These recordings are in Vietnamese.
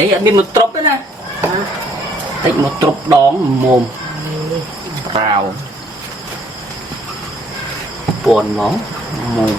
vậy anh đi một trục đấy nè tích một trục đón mồm rào buồn máu mồm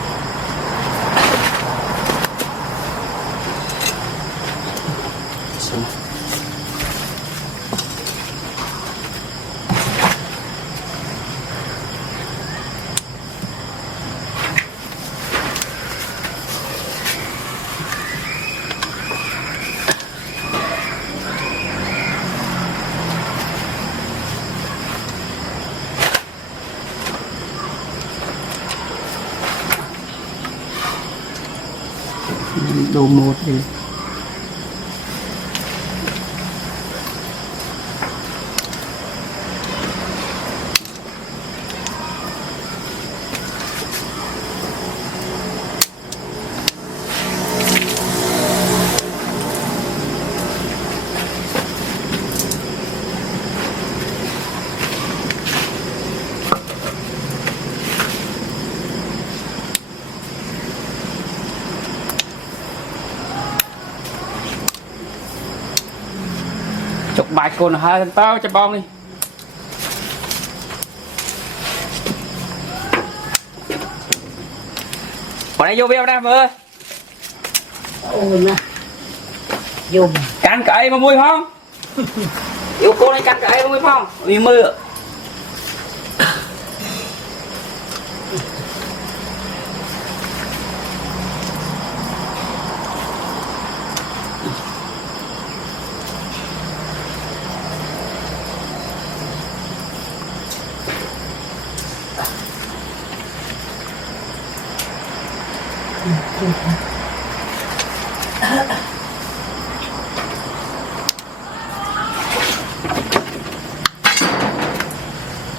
đồ một thì chụp bài con hai thằng tao cho bông đi còn đây vô beo ra vừa ôi mà dùng cắn cái mà mùi không yêu cô này cắn cái mà mùi không vì mưa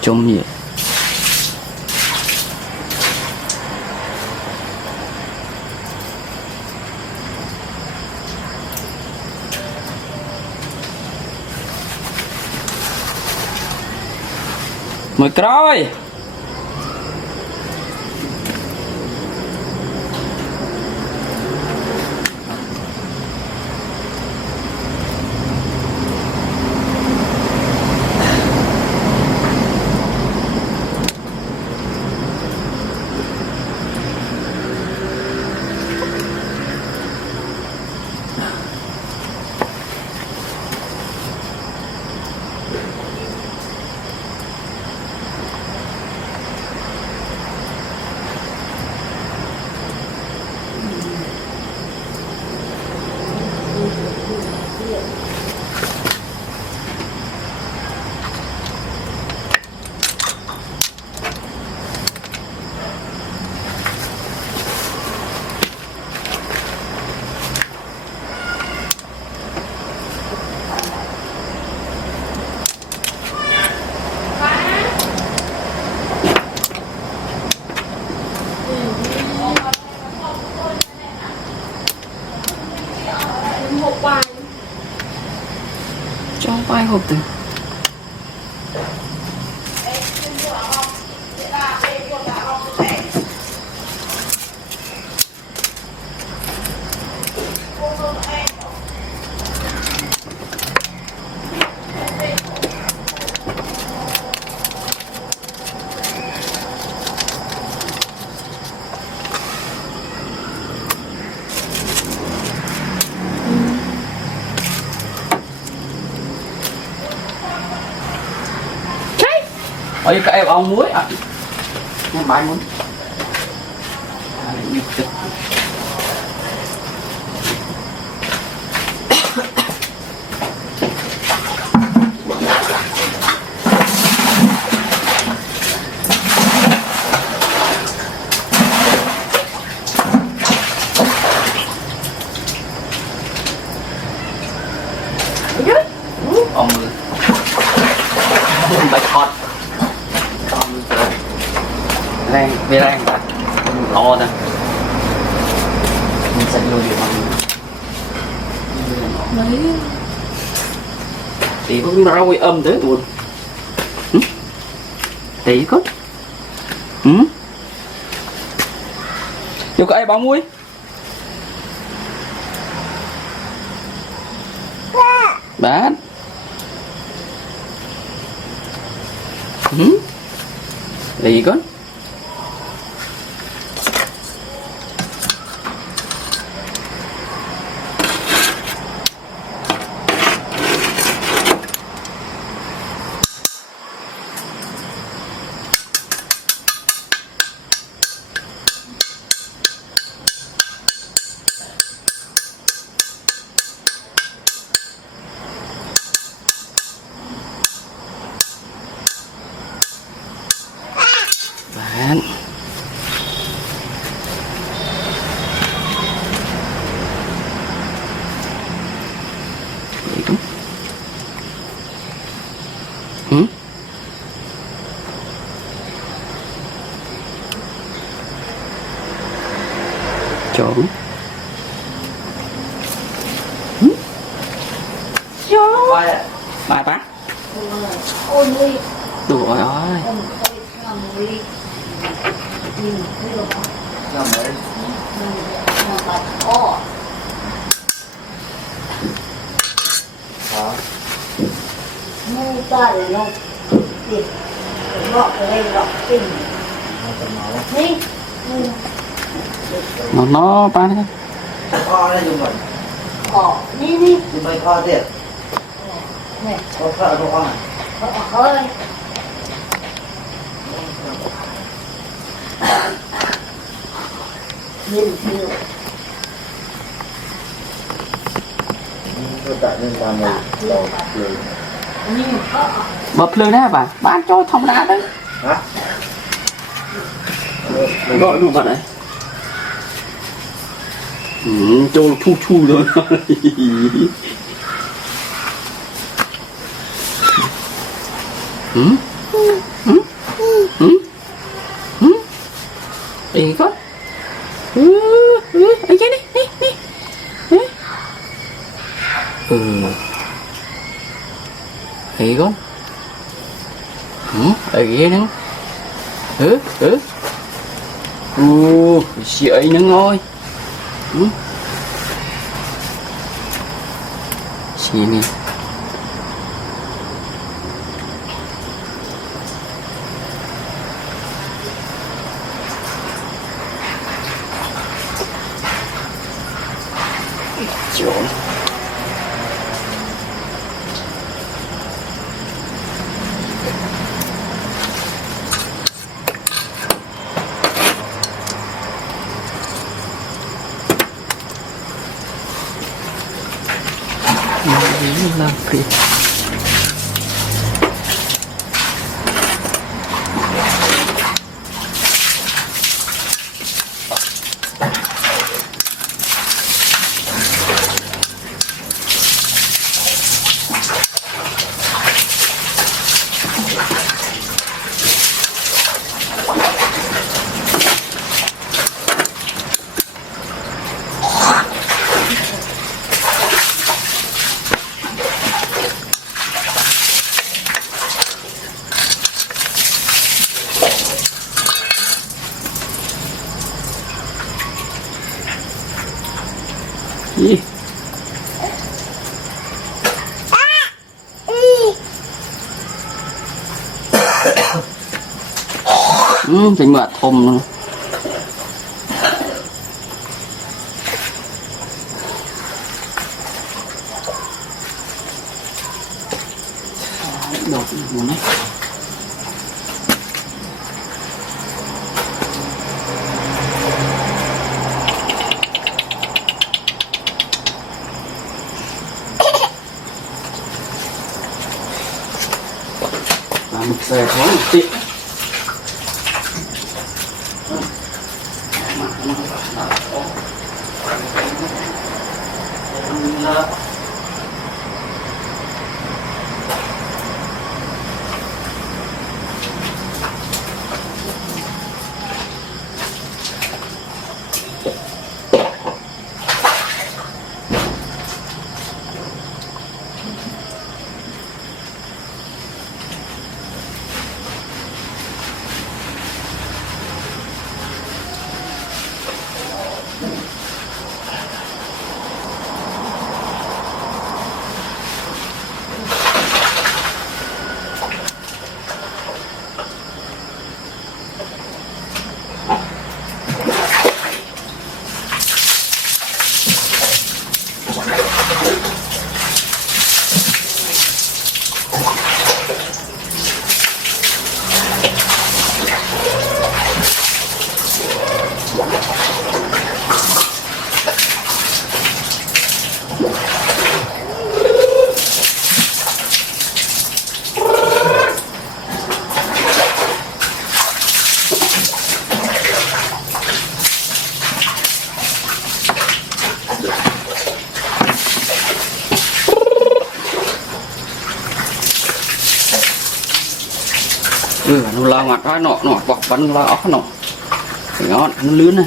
chung gì mời coi cho vai hộp từ ôi các em ông muối à em bán muối ông bạch hot rang về rang to nè mình sẽ nuôi được mấy thì có rau âm thế buồn tí có vô cái bóng muối Bán gì con bán gì con trộn bài bác ôi ôi đủ rồi ơi ngu ta rồi nó thì gọt ở đây gọt kinh đi nó bán cái kho đây dùng mình đi đi dùng mình kho tiền này có sợ đồ không hơi nhìn nhiều tôi tại nên làm một lò lưới nhìn khó bập lưng đấy bà bán cho thông đá đấy hả gọi luôn bạn đấy cho thu thu rồi đi con ấy chứ đi ấy con ấy ghê nữa chị ấy nữa ngồi chị nè chỗ làm việc gì chính là thùng luôn đột luôn đấy một xe khó một tiện nó la mặt ra nọ nọ bọc bắn la óc nọ ngon nó lươn này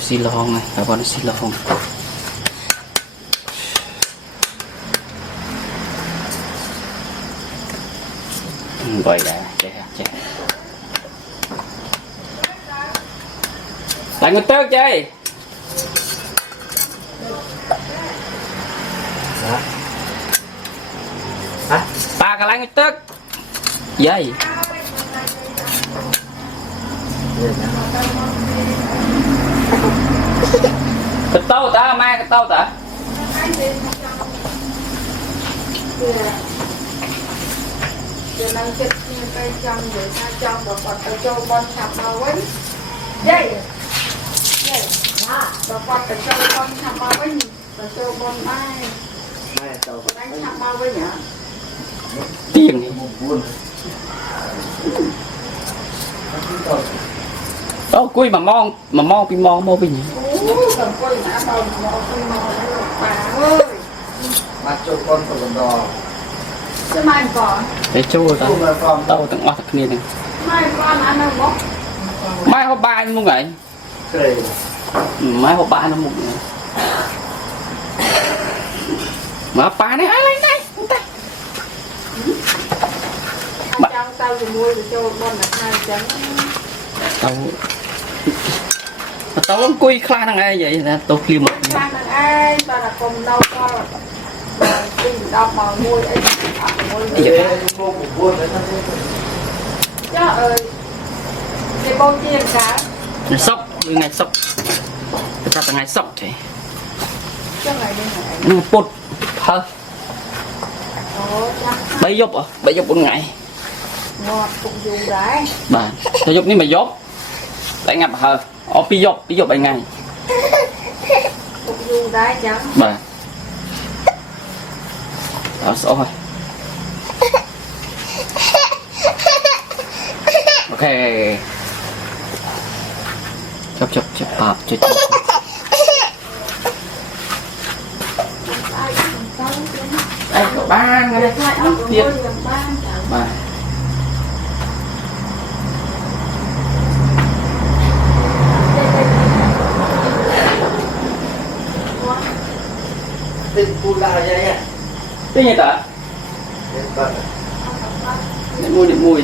xì lon này các bạn xì lon vậy đã chạy lại một tớt chơi ta cả lại một tớt dây cái tàu ta mai cái tàu ta giờ năng chất như cây trong để ta trong và còn ta cho con chạm vào với dây dây và còn ta cho con chạm vào với ta cho con ai đánh chạm vào với nhá tiền đó cùi mà mong pi mong mua bình cầm cùi mà mong pi mong bà ơi mặt cho con của con đò chứ mai còn để chua ta tao tặng oa thật kia này mai con ăn đâu bóc mai hộp ba luôn vậy mai hộp ba nó một mà ba này ai lấy đây trong tao thì mua thì cho con là 2 trứng tao không cùi khai thằng ai vậy là tao kia một khai thằng ai tao là cùng đâu con rồi tìm đọc mà mua ấy cho ơi cái bông chiên cá ngày sốc ngày sốc ta tặng ngày sốc thì cho ngày đi nó bột thôi bấy dốc à bấy dốc 4 ngày ngọt cũng dùng đấy bà tôi dốc ní mà dốc tại ngập hờ ở pi dốc 7 ngày cũng dùng đấy chẳng bà đó số rồi ok chop bạp cho đây có 3 người tiếp bà Tên cu la vậy nha. cái gì ta điện mùi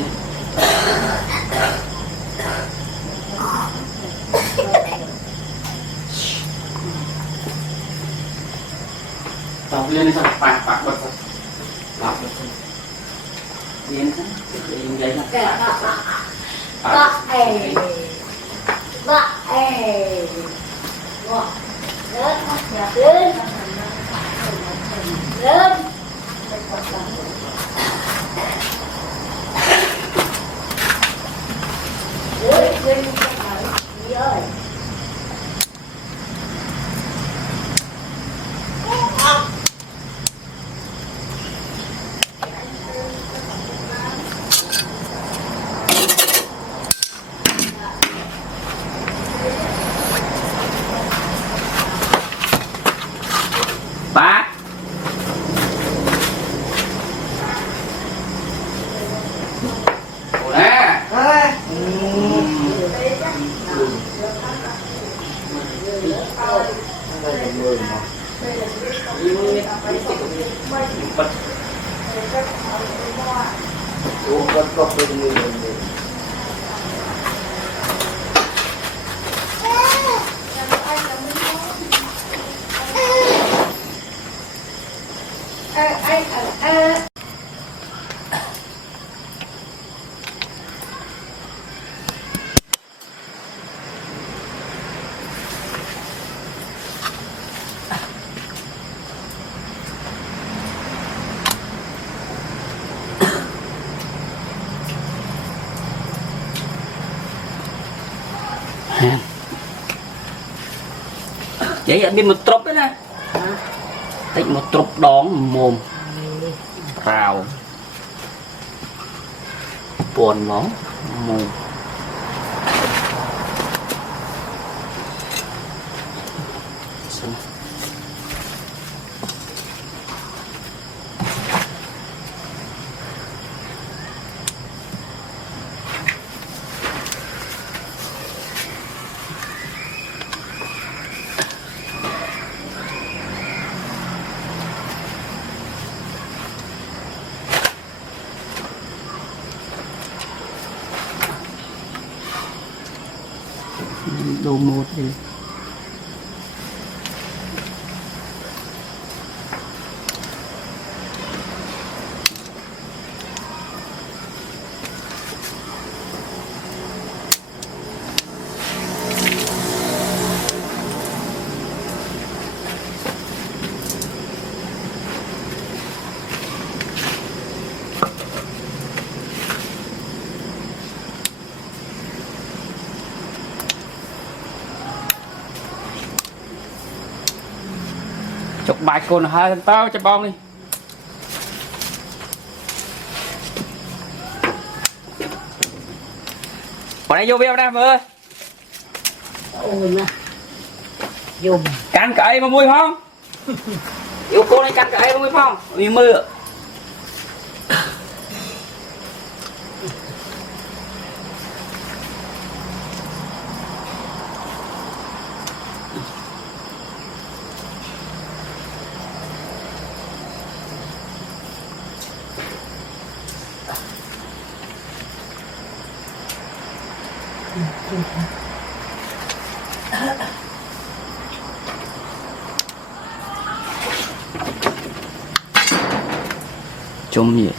tao lên sao bạc bật bạc điên vậy bác ê lớn bác nè vậy đi một trục đấy nè tích một trục đón mồm rào buồn nó mồm đồ một đi chụp bài con hai tao cho bông đi còn đây vô beo đây mơ ôi mà vô cắn cậy mà mùi không yêu cô này cắn cậy mà mùi không vì mưa chung gì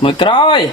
mời coi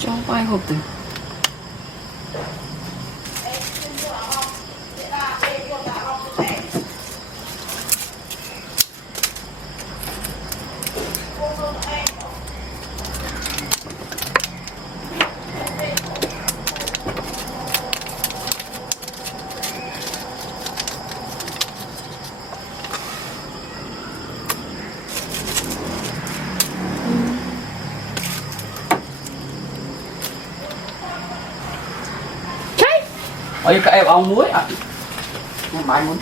trong vai hộp từ ôi các em ông muối à nó bài muốn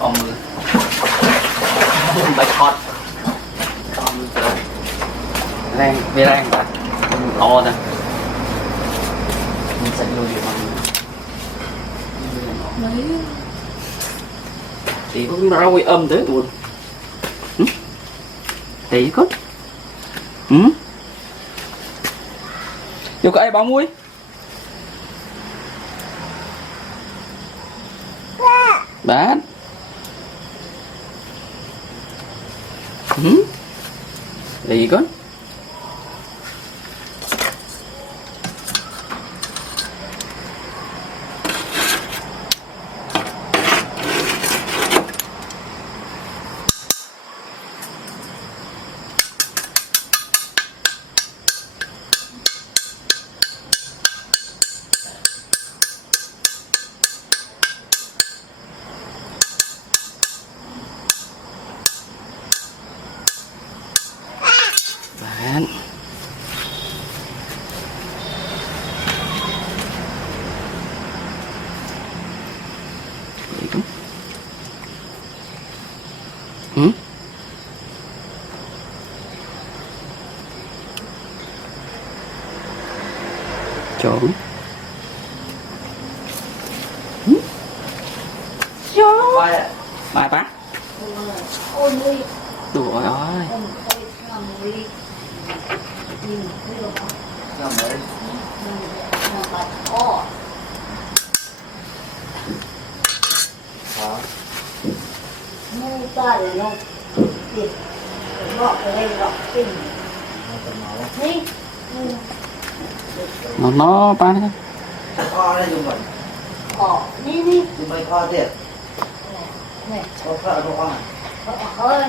ông hot Rang, về rang cả. To nè. Mình sẽ nuôi được mấy thì có rau âm thế buồn. Tí có. Vô cái bao muối. Bán. Tí có. Bán. Trộn. Mai ạ. Mai bác. ôi nuôi Đủ rồi ơi. không thấy làm nuôi nhìn thấy được không Năm đấy. là bạch o Hả? mua ta để nó tiền gọt ở đây gọt tiền đi Nó bán thôi. Kho đây dùng mình. bỏ đi đi Dùng mấy kho tiền. này Có phở đồ kho. ơi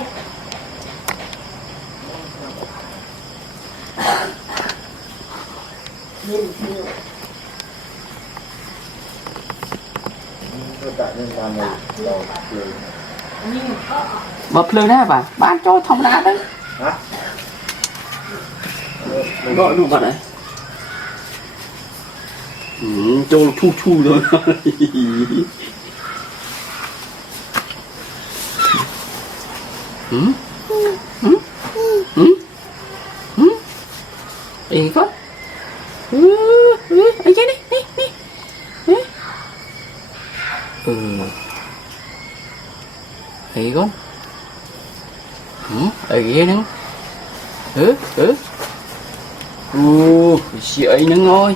nhìn nhiều Tôi tại nên làm này. Đầu cười. nhìn có Bập lương đấy bà. Bán cho thông đá đấy. Hả? Gọi nó vào đây. Cho chu chu rồi. Đi con. Ấy chết đi. Đi. Ấy con. Ấy ghê nữa. Chị ấy nữa thôi.